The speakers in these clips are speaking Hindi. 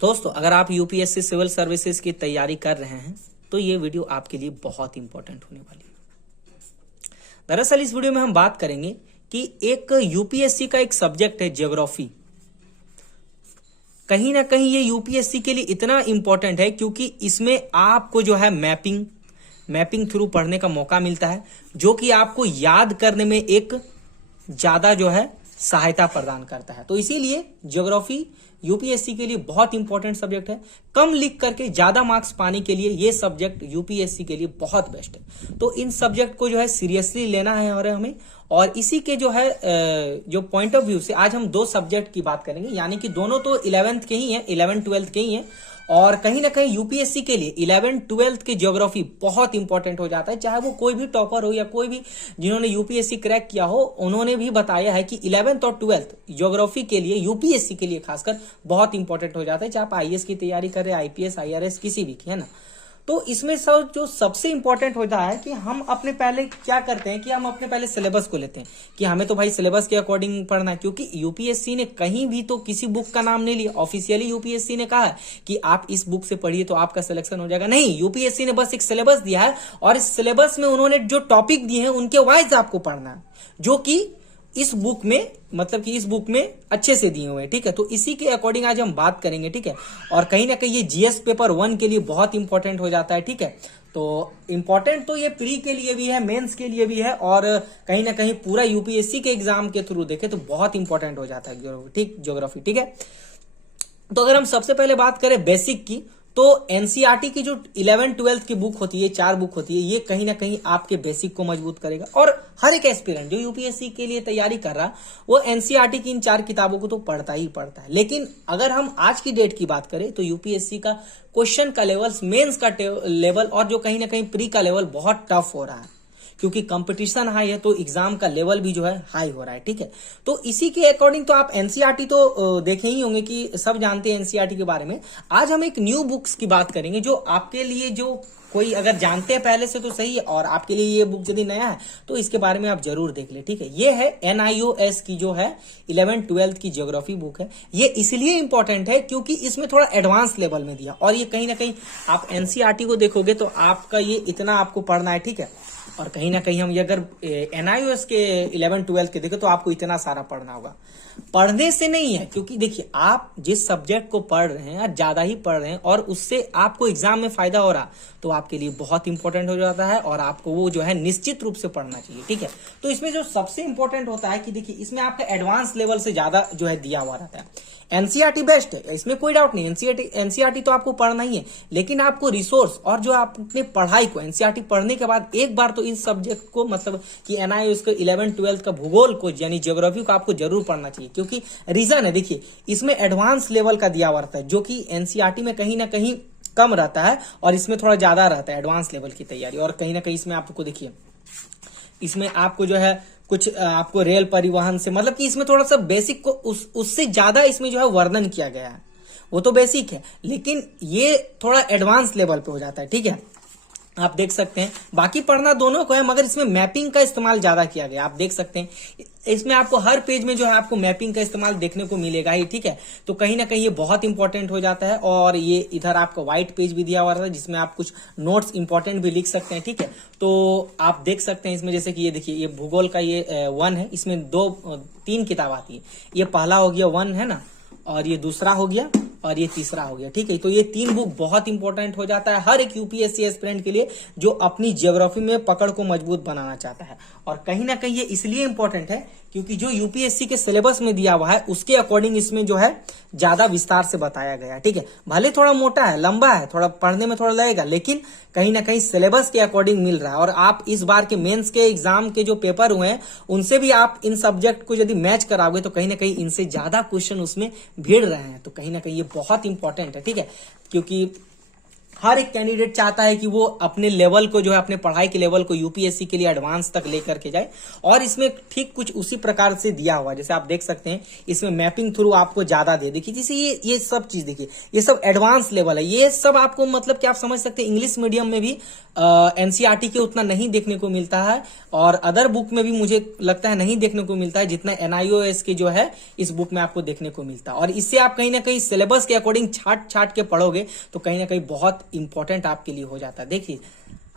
दोस्तों, अगर आप यूपीएससी सिविल सर्विसेज की तैयारी कर रहे हैं तो ये वीडियो आपके लिए बहुत इंपॉर्टेंट होने वाली है। दरअसल इस वीडियो में हम बात करेंगे कि एक यूपीएससी का एक सब्जेक्ट है ज्योग्राफी। कहीं ना कहीं ये यूपीएससी के लिए इतना इंपॉर्टेंट है क्योंकि इसमें आपको जो है मैपिंग थ्रू पढ़ने का मौका मिलता है, जो कि आपको याद करने में एक ज्यादा जो है सहायता प्रदान करता है। तो इसीलिए ज्योग्राफी यूपीएससी के लिए बहुत इंपॉर्टेंट सब्जेक्ट है। कम लिख करके ज्यादा मार्क्स पाने के लिए ये सब्जेक्ट यूपीएससी के लिए बहुत बेस्ट है। तो इन सब्जेक्ट को जो है सीरियसली लेना है और हमें, और इसी के जो है जो पॉइंट ऑफ व्यू से आज हम दो सब्जेक्ट की बात करेंगे, यानी कि दोनों तो 11th के ही हैं, 11th-12th के ही हैं। और कहीं ना कहीं यूपीएससी के लिए 11th-12th के ज्योग्राफी बहुत इंपॉर्टेंट हो जाता है। चाहे वो कोई भी टॉपर हो या कोई भी जिन्होंने यूपीएससी क्रैक किया हो, उन्होंने भी बताया है कि 11th और 12th ज्योग्राफी के लिए यूपीएससी के लिए खासकर बहुत इंपॉर्टेंट हो जाता है। चाहे आप आईएएस की तैयारी कर रहे हैं, आईपीएस, आईआरएस, किसी भी की, है ना। तो इसमें सब जो सबसे इंपॉर्टेंट होता है कि हम अपने पहले क्या करते हैं कि हम अपने पहले सिलेबस को लेते हैं कि हमें तो भाई सिलेबस के अकॉर्डिंग पढ़ना है, क्योंकि यूपीएससी ने कहीं भी तो किसी बुक का नाम नहीं लिया। ऑफिशियली यूपीएससी ने कहा है कि आप इस बुक से पढ़िए तो आपका सिलेक्शन हो जाएगा। नहीं, यूपीएससी ने बस एक सिलेबस दिया है और इस सिलेबस में उन्होंने जो टॉपिक दिए हैं उनके वाइज आपको पढ़ना है, जो कि इस बुक में, मतलब कि इस बुक में अच्छे से दिए हुए हैं। ठीक है, तो इसी के अकॉर्डिंग आज हम बात करेंगे। ठीक है, और कहीं ना कहीं ये जीएस पेपर 1 के लिए बहुत इंपॉर्टेंट हो जाता है। ठीक है, तो इंपॉर्टेंट तो ये प्री के लिए भी है, मेंस के लिए भी है, और कहीं ना कहीं पूरा यूपीएससी के एग्जाम के थ्रू देखे तो बहुत इंपॉर्टेंट हो जाता है ज्योग्राफी। ठीक है, तो अगर हम सबसे पहले बात करें बेसिक की, तो एनसीईआरटी की जो 11th-12th की बुक होती है, 4 बुक होती है, ये कहीं ना कहीं आपके बेसिक को मजबूत करेगा। और हर एक एस्पिरेंट जो यूपीएससी के लिए तैयारी कर रहा, वो एनसीईआरटी की इन 4 किताबों को तो पढ़ता ही पढ़ता है। लेकिन अगर हम आज की डेट की बात करें तो यूपीएससी का क्वेश्चन का लेवल, मेंस का लेवल और जो कहीं ना कहीं प्री का लेवल बहुत टफ हो रहा है, क्योंकि कंपटीशन हाई है तो एग्जाम का लेवल भी जो है हाई हो रहा है। ठीक है, तो इसी के अकॉर्डिंग तो आप एनसीईआरटी तो देखे ही होंगे कि सब जानते हैं एनसीईआरटी के बारे में। आज हम एक न्यू बुक्स की बात करेंगे जो आपके लिए, जो कोई अगर जानते हैं पहले से तो सही है, और आपके लिए ये बुक यदि नया है तो इसके बारे में आप जरूर देख ले। ठीक है, ये है एनआईओएस की जो है 11th-12th की ज्योग्राफी बुक है। ये इसलिए इंपॉर्टेंट है क्योंकि इसमें थोड़ा एडवांस लेवल में दिया, और ये कहीं ना कहीं आप एनसीईआरटी को देखोगे तो आपका ये इतना आपको पढ़ना है। ठीक है, और कहीं ना कहीं हम ये अगर एनआईओएस के 11th-12th के देखें तो आपको इतना सारा पढ़ना होगा। पढ़ने से नहीं है, क्योंकि देखिए आप जिस सब्जेक्ट को पढ़ रहे हैं, ज्यादा ही पढ़ रहे हैं और उससे आपको एग्जाम में फायदा हो रहा, तो आपके लिए बहुत इंपॉर्टेंट हो जाता है और आपको वो जो है निश्चित रूप से पढ़ना चाहिए। ठीक है, तो इसमें जो सबसे इंपॉर्टेंट होता है कि देखिए इसमें आपका एडवांस लेवल से ज्यादा जो है दिया हुआ रहता है। एनसीईआरटी बेस्ट है, इसमें कोई डाउट नहीं। एनसीईआरटी तो आपको पढ़ना ही है, लेकिन आपको रिसोर्स और जो आपने पढ़ाई को, एनसीईआरटी पढ़ने के बाद एक बार तो इस सब्जेक्ट को, मतलब कि एनआईओएस को 11th-12th का भूगोल को यानी ज्योग्राफी को आपको जरूर पढ़ना चाहिए। क्योंकि रीजन है, देखिए इसमें एडवांस लेवल का दिया हुआ रहता है, जो कि एनसीईआरटी में कहीं ना कहीं कम रहता है और इसमें थोड़ा ज्यादा रहता है एडवांस लेवल की तैयारी। और कहीं ना कहीं इसमें आपको देखिए, इसमें आपको जो है कुछ आपको रेल परिवहन से, मतलब कि इसमें थोड़ा सा बेसिक को उससे ज्यादा इसमें जो है वर्णन किया गया है। वो तो बेसिक है, लेकिन ये थोड़ा एडवांस लेवल पे हो जाता है। ठीक है, आप देख सकते हैं, बाकी पढ़ना दोनों को है, मगर इसमें मैपिंग का इस्तेमाल ज्यादा किया गया। आप देख सकते हैं इसमें आपको हर पेज में जो है आपको मैपिंग का इस्तेमाल देखने को मिलेगा ही। ठीक है, तो कहीं ना कहीं ये बहुत इंपॉर्टेंट हो जाता है। और ये इधर आपको व्हाइट पेज भी दिया हुआ था जिसमें आप कुछ नोट्स इंपॉर्टेंट भी लिख सकते हैं। ठीक है, तो आप देख सकते हैं इसमें, जैसे कि ये देखिए, ये भूगोल का ये 1 है, इसमें 3 किताब आती है। ये पहला हो गया 1 है ना, और ये दूसरा हो गया और ये तीसरा हो गया। ठीक है, तो ये 3 बुक बहुत इंपॉर्टेंट हो जाता है हर एक यूपीएससी एस्पिरेंट के लिए जो अपनी ज्योग्राफी में पकड़ को मजबूत बनाना चाहता है। और कहीं ना कहीं ये इसलिए इंपॉर्टेंट है क्योंकि जो यूपीएससी के सिलेबस में दिया हुआ है उसके अकॉर्डिंग इसमें जो है ज्यादा विस्तार से बताया गया है। ठीक है, भले थोड़ा मोटा है, लंबा है, थोड़ा पढ़ने में थोड़ा लगेगा, लेकिन कहीं ना कहीं सिलेबस के अकॉर्डिंग मिल रहा है। और आप इस बार के मेंस के एग्जाम के जो पेपर हुए हैं उनसे भी आप इन सब्जेक्ट को यदि मैच कराओगे तो कहीं ना कहीं इनसे ज्यादा क्वेश्चन उसमें भिड़ रहे हैं। तो कहीं ना कहीं ये बहुत इंपॉर्टेंट है। ठीक है, क्योंकि हर एक कैंडिडेट चाहता है कि वो अपने लेवल को जो है, अपने पढ़ाई के लेवल को यूपीएससी के लिए एडवांस तक लेकर के जाए। और इसमें ठीक कुछ उसी प्रकार से दिया हुआ है, जैसे आप देख सकते हैं इसमें मैपिंग थ्रू आपको ज्यादा दे, देखिए जैसे ये सब चीज देखिए, ये सब एडवांस लेवल है। ये सब आपको मतलब कि आप समझ सकते हैं इंग्लिश मीडियम में भी एनसीईआरटी के उतना नहीं देखने को मिलता है, और अदर बुक में भी मुझे लगता है नहीं देखने को मिलता है जितना एनआईओएस के जो है इस बुक में आपको देखने को मिलता है। और इससे आप कहीं ना कहीं सिलेबस के अकॉर्डिंग छाट छाट के पढ़ोगे तो कहीं ना कहीं बहुत इंपॉर्टेंट आपके लिए हो जाता है। देखिए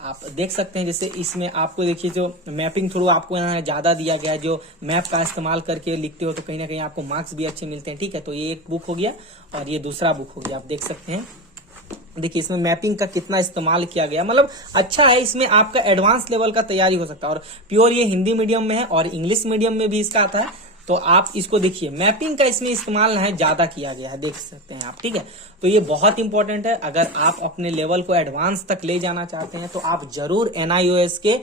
आप देख सकते हैं जैसे इसमें आपको देखिए जो मैपिंग थ्रू आपको यहाँ ज्यादा दिया गया है, जो मैप का इस्तेमाल करके लिखते हो तो कहीं ना कहीं आपको मार्क्स भी अच्छे मिलते हैं। ठीक है, तो ये एक बुक हो गया और ये दूसरा बुक हो गया। आप देख सकते हैं देखिए इसमें मैपिंग का कितना इस्तेमाल किया गया, मतलब अच्छा है, इसमें आपका एडवांस लेवल का तैयारी हो सकता है। और प्योर ये हिंदी मीडियम में है और इंग्लिश मीडियम में भी इसका आता है, तो आप इसको देखिए मैपिंग का इसमें इस्तेमाल है ज्यादा किया गया है, देख सकते हैं आप। ठीक है, तो ये बहुत इंपॉर्टेंट है। अगर आप अपने लेवल को एडवांस तक ले जाना चाहते हैं तो आप जरूर एनआईओएस के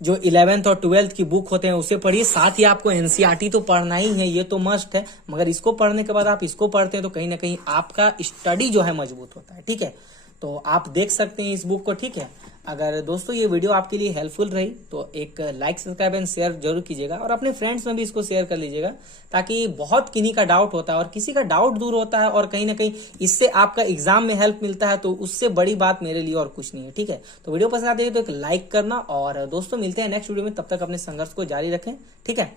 जो 11th और 12th की बुक होते हैं उसे पढ़िए। साथ ही आपको एनसीईआरटी तो पढ़ना ही है, ये तो मस्ट है, मगर इसको पढ़ने के बाद आप इसको पढ़ते हैं तो कहीं ना कहीं आपका स्टडी जो है मजबूत होता है। ठीक है, तो आप देख सकते हैं इस बुक को। ठीक है, अगर दोस्तों ये वीडियो आपके लिए हेल्पफुल रही तो एक लाइक, सब्सक्राइब एंड शेयर जरूर कीजिएगा, और अपने फ्रेंड्स में भी इसको शेयर कर लीजिएगा, ताकि बहुत किन्हीं का डाउट होता है और किसी का डाउट दूर होता है, और कहीं ना कहीं इससे आपका एग्जाम में हेल्प मिलता है, तो उससे बड़ी बात मेरे लिए और कुछ नहीं है। ठीक है, तो वीडियो पसंद आती है तो एक लाइक करना, और दोस्तों मिलते हैं नेक्स्ट वीडियो में, तब तक अपने संघर्ष को जारी रखें। ठीक है।